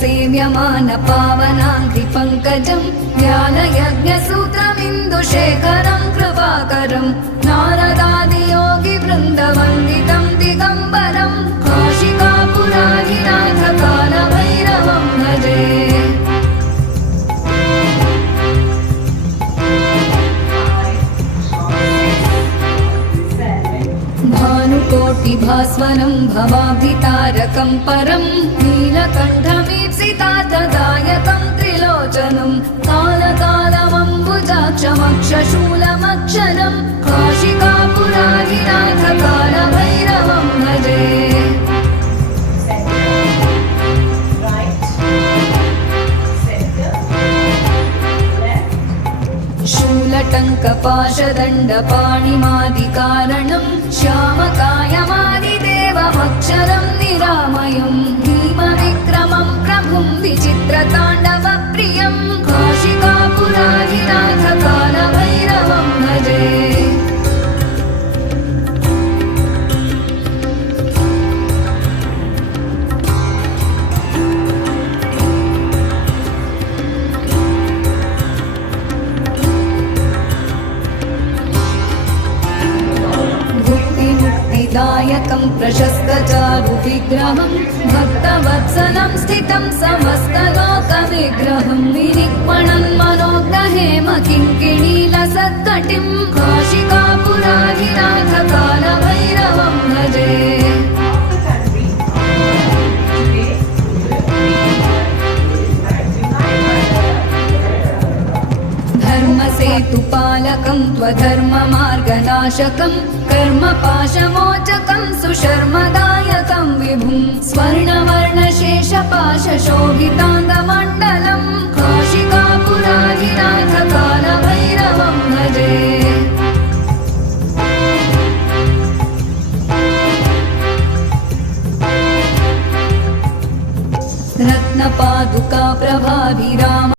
सेव्यमान पावनाङ्घ्रिपङ्कजं ज्ञानयज्ञसूत्रमिन्दुशेखरं कृपाकरं नारदादियोगिवृन्दवन्दितं दिगम्बरं काशिकापुराधिनाथ कालभैरवं भजे। भानुकोटिभास्वरं भवाब्धितारकं परं नीलकण्ठमीप्सितार्थदायकं त्रिलोचनं कालकालमम्बुजाक्षमक्षशूलमक्षरं काशिकापुराधिनाथ कालभैरवं भजे। शूलटङ्कपाशदण्डपाणिमादिकारणं श्यामकायमादिदेवमक्षरं निरामयं भीमविक्रमं प्रभुं विचित्रताण्डवप्रियं काशिकापुराधिनाथ कालभैरवं भजे। दायकं प्रशस्तचारुविग्रहं भक्तवत्सलं स्थितं समस्तलोकविग्रहं निरीक्ष्णन् मनोग्रहेम किङ्किणीलसत्कटिं काशिकापुराधिनाथ कालभैरवं भजे। धर्मसेतुपालकं त्वधर्ममार्गनाशकं कर्मपाशमोचकं सुशर्मदायकं विभुं स्वर्णवर्णशेषपाशशोभिताङ्गमण्डलं काशिकापुराधिनाथ कालभैरवं भजे। रत्नपादुका प्रभाभिराम